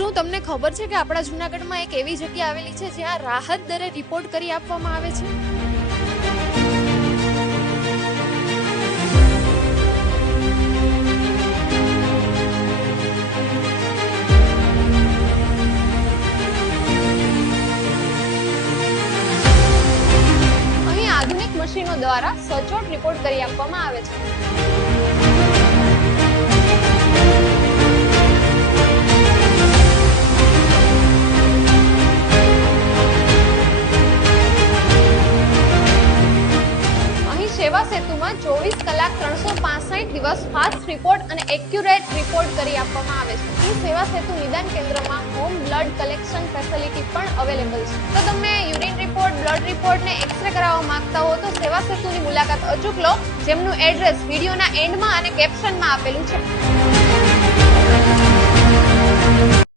શું તમને ખબર છે કે આપણા જૂનાગઢમાં એક એવી જગ્યા આવેલી છે જ્યાં રાહત દરે રિપોર્ટ કરી આપવામાં આવે છે? અહીં આધુનિક મશીનો દ્વારા સચોટ રિપોર્ટ કરી આપવામાં આવે છે. સેવા સેતુમાં 24 કલાક 365 દિવસ ફાસ્ટ રિપોર્ટ અને એક્યુરેટ રિપોર્ટ કરી આપવામાં આવે છે. ಈ સેવા સેતુ નિદાન કેન્દ્રમાં હોમ બ્લડ કલેક્શન ફેસિલિટી પણ અવેલેબલ છે. તો તમે યુરિન રિપોર્ટ, બ્લડ રિપોર્ટ ને એક્સરે કરાવવા માંગતા હો તો સેવા સેતુની મુલાકાત અચૂક લો, જેમનું એડ્રેસ વિડીયોના એન્ડમાં અને કેપ્શનમાં આપેલું છે.